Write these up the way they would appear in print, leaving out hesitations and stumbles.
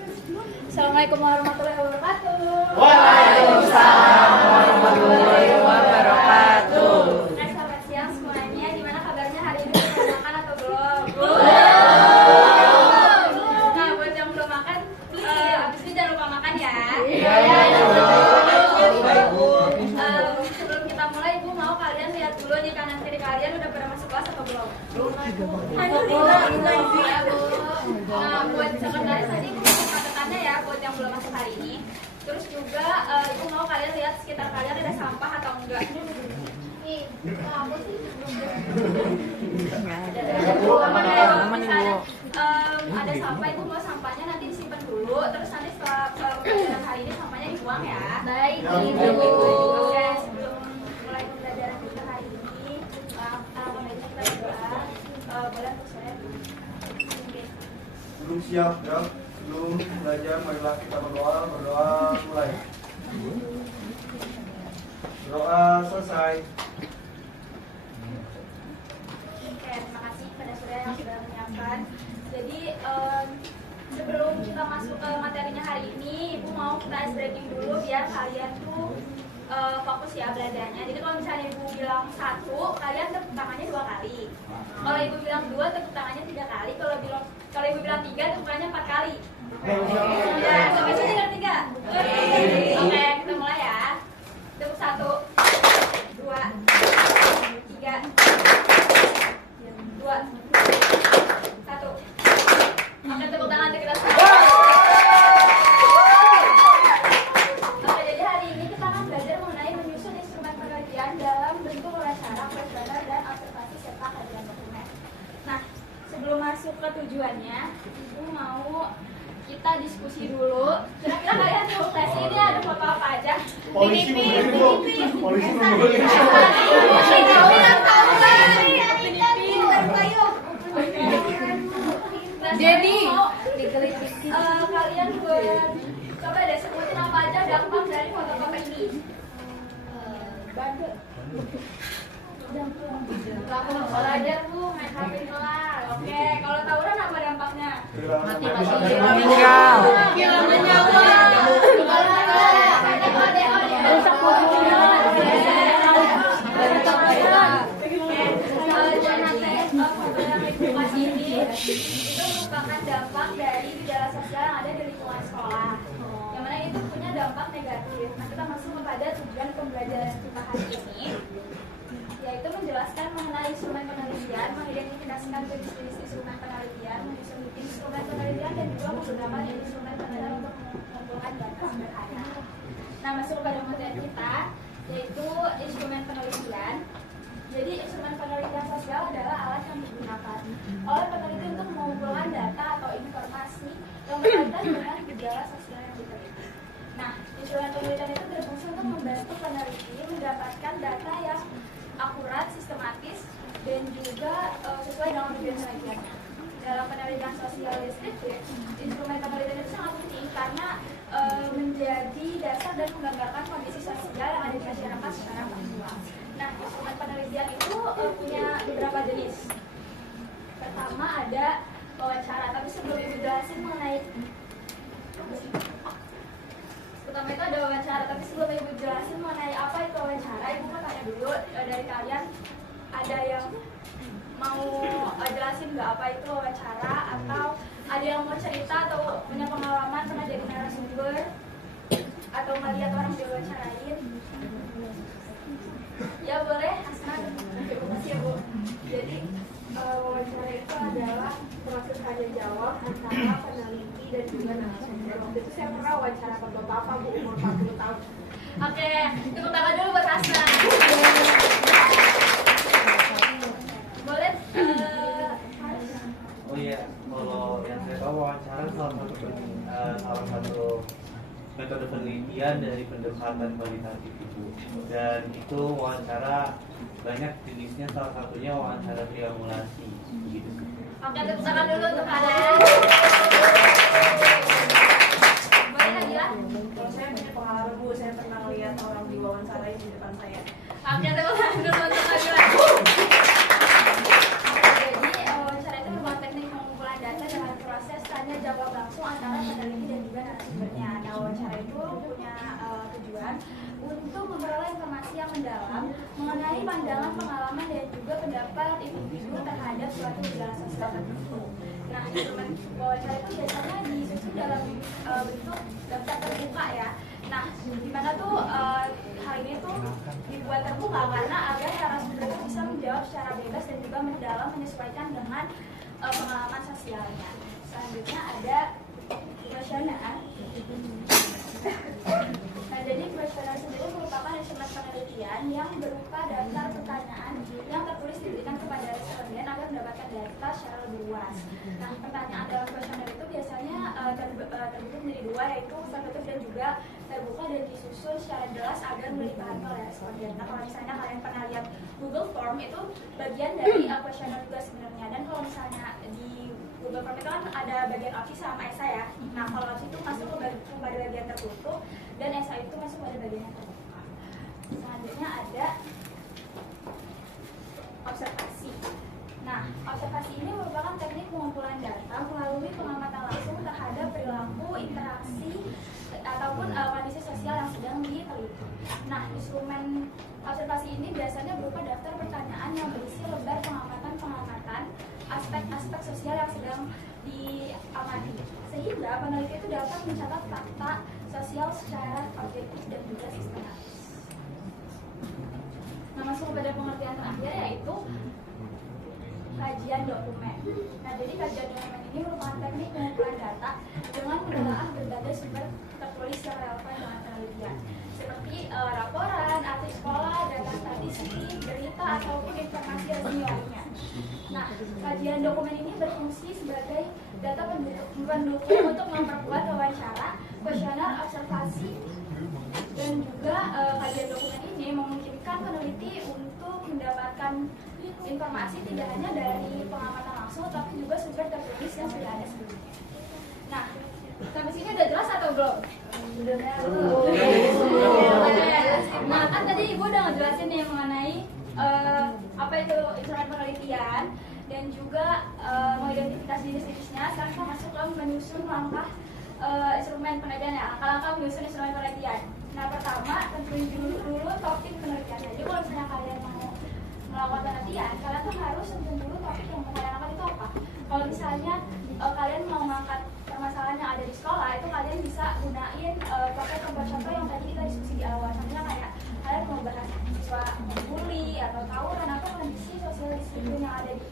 Assalamualaikum warahmatullahi wabarakatuh. Waalaikumsalam warahmatullahi wabarakatuh. Selamat siang semuanya. Gimana kabarnya hari ini? Sudah makan atau belum? Nah, buat yang belum makan, abis ini jangan lupa makan ya. Sebelum kita mulai, Ibu mau kalian lihat dulu nih kanan kiri kalian udah pada masuk kelas atau belum? Nah, buat sekretaris tadi Ibu mau catatannya ya buat yang belum masuk hari ini. Terus juga Ibu mau kalian lihat sekitar kalian ada sampah atau enggak. Nih, apa sih? Ada sampah, Ibu mau sampahnya nanti disimpan dulu. Terus nanti setelah pembelajaran hari ini sampahnya dibuang ya. Baik, Ibu. Oke, sebelum mulai pembelajaran kita hari ini, alhamdulillah kita berdoa. Boleh untuk saya? Belum siap ya, belum belajar, marilah kita berdoa mulai. Doa selesai. Oke, terima kasih pada saudara yang sudah menyiapkan. Jadi sebelum kita masuk ke materinya hari ini, Ibu mau kita ice breaking dulu biar kalian tuh fokus ya belajarnya. Jadi kalau misalnya Ibu bilang 1, kalian tepuk tangannya 2 kali. Kalau Ibu bilang 2, tepuk tangannya 3 kali. Kalau Ibu bilang 3, tepuk tangannya 4 kali. Ya, sampai sini ngerti nggak? Oke, kita mulai ya. Tepuk 1, 2, 3, 2, 1. Oke, tepuk tangan untuk kita semua. Oke, jadi hari ini kita akan belajar mengenai menyusun instrumen penelitian dalam bentuk wawancara, kuesioner, dan observasi serta kajian dokumen. Nah, sebelum masuk ke tujuannya, Ibu mau kita diskusi dulu. Kira-kira kalian tahu tes ini ada foto apa aja? Polisi Polisi Jadi kalian buat coba deh sebutin apa aja dampak dari fotokopi ini. Belajar Bu, main HP kelar. Oke, kalau tawuran apa dampaknya? meninggal. Rusak itu merupakan dampak dari gejala sosial yang ada di lingkungan sekolah, yang mana itu punya dampak negatif. Nah, kita masuk kepada tujuan pembelajaran kita hari ini, yaitu menjelaskan mengenai instrumen penelitian, mengidentifikasikan jenis-jenis instrumen penelitian, menyusun instrumen penelitian, dan juga menggunakan instrumen penelitian untuk mengumpulkan data sederhana. Nah, masuk kepada materi kita, yaitu instrumen penelitian. Jadi instrumen penelitian sosial adalah alat yang digunakan oleh peneliti untuk mengumpulkan data atau informasi yang berkaitan dengan gejala sosial yang diteliti. Nah, instrumen penelitian itu berfungsi untuk membantu peneliti mendapatkan data yang akurat, sistematis, dan juga sesuai dengan tujuan penelitiannya. Dalam penelitian sosial deskriptif, instrumen penelitian itu sangat penting karena menjadi dasar dan menggambarkan kondisi sosial yang ada di masyarakat secara faktual. Nah, instrumen penelitian itu punya beberapa jenis. Pertama ada wawancara, tapi sebelum Ibu jelasin mengenai pertama itu ada wawancara, tapi sebelum Ibu jelasin mengenai apa itu wawancara, Ibu mau tanya dulu dari kalian, ada yang mau jelasin nggak apa itu wawancara, atau ada yang mau cerita atau punya pengalaman pernah jadi narasumber atau melihat orang diwawancarain? Ya boleh, Hasan. Terima kasih ya Bu. Jadi wawancara itu adalah proses tanya jawab antara peneliti dan juga narasumber. Waktu itu saya pernah wawancara bapak-bapak Bu, umur 40 tahun. Oke, tepuk tangan dulu buat Hasan. Boleh? Oh iya, kalau yang saya tahu wawancara salah satu metode penelitian dari pendekatan kualitatif itu, dan itu wawancara banyak jenisnya, salah satunya wawancara triangulasi gitu. Oke, tepuk tangan dulu untuk kalian. Boleh lagi lah. Kalau saya punya pengalaman Bu, saya pernah melihat orang diwawancarain di depan saya. Oke, tepuk tangan dulu untuk kalian. Jadi wawancara itu merupakan teknik pengumpulan data dengan proses tanya jawab langsung antara peneliti dan mendalam mengenai pandangan, pengalaman, dan juga pendapat individu terhadap suatu gejala sosial tertentu. Nah, instrumen wawancara itu biasanya disusun dalam bentuk daftar terbuka ya. Nah, dimana tuh hal ini tuh dibuat terbuka karena agar narasumber itu bisa menjawab secara bebas dan juga mendalam menyesuaikan dengan pengalaman sosialnya. Selanjutnya ada kuesioner. Nah, jadi kuesioner sendiri merupakan instrumen penelitian yang berupa daftar pertanyaan yang tertulis diberikan kepada responden agar mendapatkan data secara lebih luas. Nah, pertanyaan dalam kuesioner itu biasanya terbentuk menjadi dua, yaitu tertutup dan juga terbuka, dan disusun secara jelas agar mudah dipahami oleh responden. Nah, kalau misalnya kalian pernah lihat Google Form, itu bagian dari kuesioner juga sebenarnya. Dan kalau misalnya di Google Form itu kan ada bagian opsi sama esai ya. Nah, kalau opsi itu masuk pada bagian tertutup dan esai itu masuk pada bagian yang terbuka. Selanjutnya ada observasi. Nah, observasi ini merupakan teknik pengumpulan data melalui pengamatan langsung terhadap perilaku, interaksi, ataupun kondisi sosial yang sedang diteliti. Nah, instrumen observasi ini biasanya berupa daftar pertanyaan yang berisi lembar pengamatan aspek-aspek sosial yang sedang diamati, sehingga peneliti itu dapat mencatat fakta sosial secara objektif dan juga sistematis. Nah, masuk pada pengertian terakhir, yaitu kajian dokumen. Nah, jadi kajian dokumen ini merupakan teknik pengumpulan data dengan menelaah berbagai sumber tertulis yang relevan dengan penelitian, seperti laporan, arti sekolah, data statistik, berita, ataupun informasi resmi lainnya. Nah, kajian dokumen ini berfungsi sebagai data pendukung untuk memperkuat wawancara, kuesioner, observasi, dan juga kajian dokumen ini memungkinkan peneliti untuk mendapatkan informasi tidak hanya dari pengamatan langsung, tapi juga sumber tertulis yang sudah ada sebelumnya. Nah, sampai sini udah jelas atau belum? Nah, kan tadi Ibu udah ngejelasin nih mengenai apa itu instrumen penelitian dan juga mengidentifikasi jenis-jenisnya. Sekarang kita masuk ke menyusun langkah instrumen penelitian ya, langkah-langkah menyusun instrumen penelitian. Nah, pertama tentuin dulu topik penelitian. Jadi kalau misalnya kalian mau melakukan penelitian, kalian tuh harus tentuin dulu topik yang mau kalian angkat itu apa. Kalau misalnya kalian mau mengangkat permasalahan yang ada di sekolah, itu kalian bisa gunain pakai contoh-contoh yang tadi kita diskusi di awal. Contohnya kayak kalian mau bahas siswa bully atau tawuran atau kondisi sosial disiplin yang ada di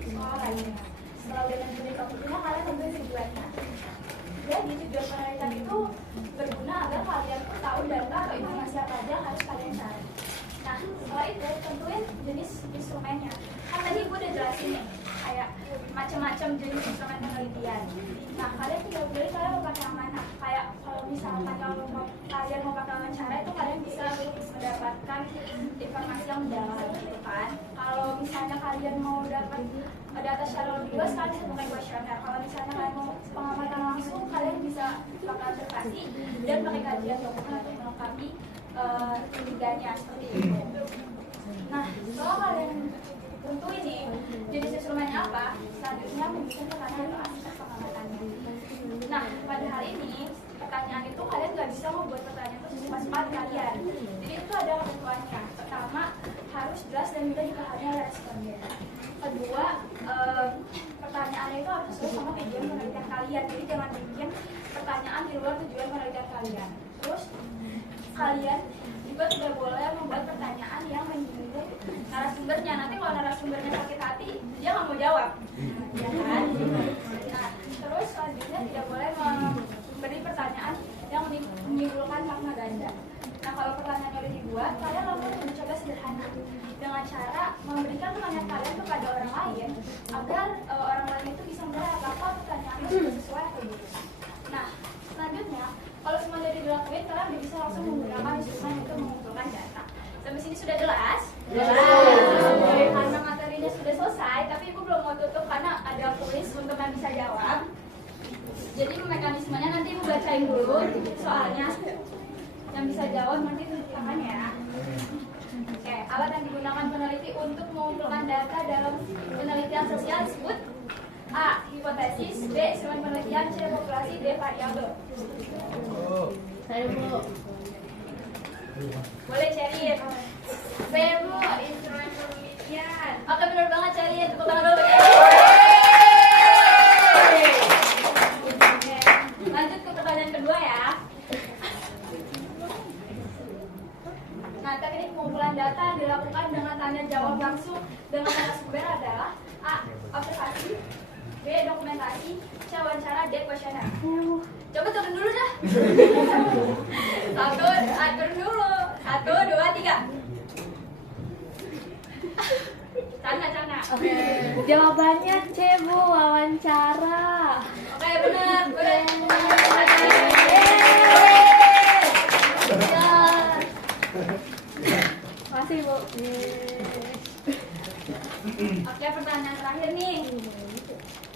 sekolah lainnya. Setelah udah nentuin topiknya, kalian tentuin tujuannya. Jadi tujuan penelitian itu berguna agar kalian tuh tahu data atau informasi apa aja yang harus kalian cari. Nah, setelah itu tentuin jenis instrumennya. Kan tadi Ibu udah jelasin nih, kayak macam-macam jenis instrumen penelitian. Nah, kalian tinggal pilih kalian mau pakai yang mana. Kayak kalau misalkan kalian mau pakai wawancara, itu kalian bisa mendapatkan informasi yang mendalam gitu kan. Kalau misalnya kalian mau dapat data secara lebih luas, kalian bisa pakai kuesioner. Kalau misalnya kalian mau pengamatan langsung, kalian bisa pakai observasi dan pakai kajian dokumen untuk melengkapi ketiganya seperti itu. Nah, kalau kalian tentu ini jenis instrumennya apa, selanjutnya menyusun pertanyaan atau aspek pengamatannya. Nah, pada hal ini pertanyaan itu kalian nggak bisa membuat pertanyaan itu secepat kalian. Jadi itu ada ketentuannya. Pertama, harus jelas dan mudah dipahami oleh responden. Kedua, pertanyaannya itu harus sesuai sama tujuan penelitian kalian. Jadi jangan bikin pertanyaan di luar tujuan penelitian kalian. Terus kalian juga tidak boleh membuat pertanyaan yang menyinggung narasumbernya. Nanti kalau narasumbernya sakit hati, dia nggak mau jawab, ya kan? Nah, terus selanjutnya tidak boleh memberi pertanyaan yang menimbulkan makna ganda. Nah, kalau pertanyaannya udah dibuat, kalian lakukan mencoba sederhana dengan cara memberikan pertanyaan kalian kepada orang lain agar orang lain itu bisa melihat apakah pertanyaannya sudah sesuai atau belum. Nah, selanjutnya kalau semuanya udah dilakuin, kalian bisa langsung menggunakan instrumen untuk mengumpulkan data. Sampai sini sudah jelas? Jelas. Karena materinya sudah selesai, tapi Ibu belum mau tutup karena ada kuis untuk yang bisa jawab. Jadi mekanismenya nanti Ibu bacain dulu soalnya. Yang bisa jawab nanti tunjuk tangan ya. Oke, alat yang digunakan peneliti untuk mengumpulkan data dalam penelitian sosial disebut A. Hipotesis, B. Instrumen penelitian, C. Populasi, D. Variabel. Saya dulu. Boleh Cerin. Saya Bu, instrumen penelitian. Oke, benar banget Cerin. Tepuk tangan dulu. Lanjut ke pertanyaan kedua ya. Nah, teknik pengumpulan data dilakukan dengan tanya jawab langsung dengan narasumber adalah A. Observasi, B. Dokumentasi, C. Wawancara, D. Kuesioner. Coba turun dulu dah. Turun dulu. 1, 2, 3. Cana. Oke. Jawabannya C Bu, wawancara. Oke, benar. Masih Bu. Oke, pertanyaan terakhir nih.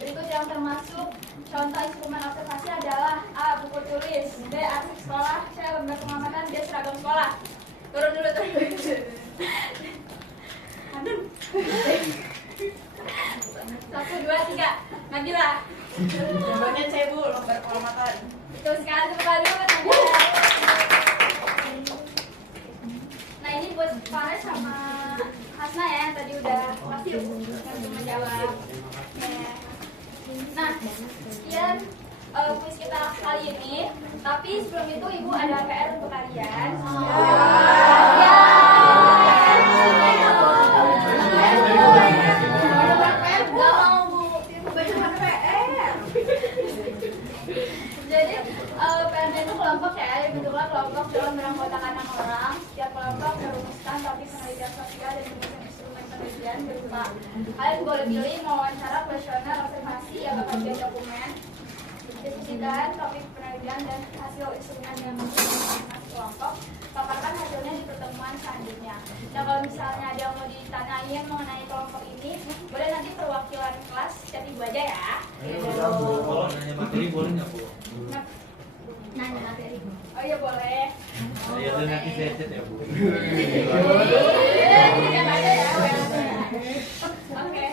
Berikut yang termasuk contoh instrumen observasi adalah A. Buku tulis, B. Arsip sekolah, C. Lembar pengamatan, D. Seragam sekolah. Turun dulu. 1, 2, 3. Nabila. Jawabannya C Bu, lembar pengamatan. Betul sekali, kembali Nabila. Nah, ini buat Fares sama Hasna ya, yang tadi udah pasti menjawab. Nah, sekian kuis kita kali ini. Tapi sebelum itu Ibu ada PR untuk kalian. Jadi PR-nya itu kelompok ya, dibentuklah kelompok dalam beranggotakan 6 orang. Setiap kelompok merumuskan topik penelitian sosial dan menyusun instrumen penelitian berupa kalian boleh pilih mewawancara, kuesioner, observasi, ya bakal bikin dokumen, diskusikan topik penelitian dan hasil instrumen yang masing-masing kelompok. Paparkan hasilnya di pertemuan selanjutnya. Nah, kalau misalnya ada yang mau ditanyain mengenai kelompok ini, boleh nanti perwakilan kelas chat Ibu aja ya. Kalau nanya materi boleh nggak Bu? Nah, nanya materi. Oh iya boleh. Ya udah nanti saya chat ya Bu. Oke.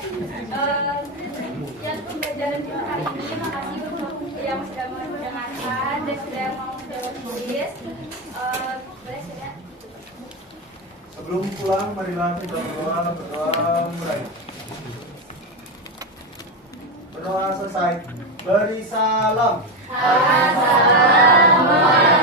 Yang pembelajaran kita hari ini, makasih untuk yang sudah mau mendengarkan dan sudah mau menjawab kuis. Boleh sudah. Sebelum pulang, marilah kita berdoa meraih. Berdoa selesai. Beri salam. Assalamualaikum.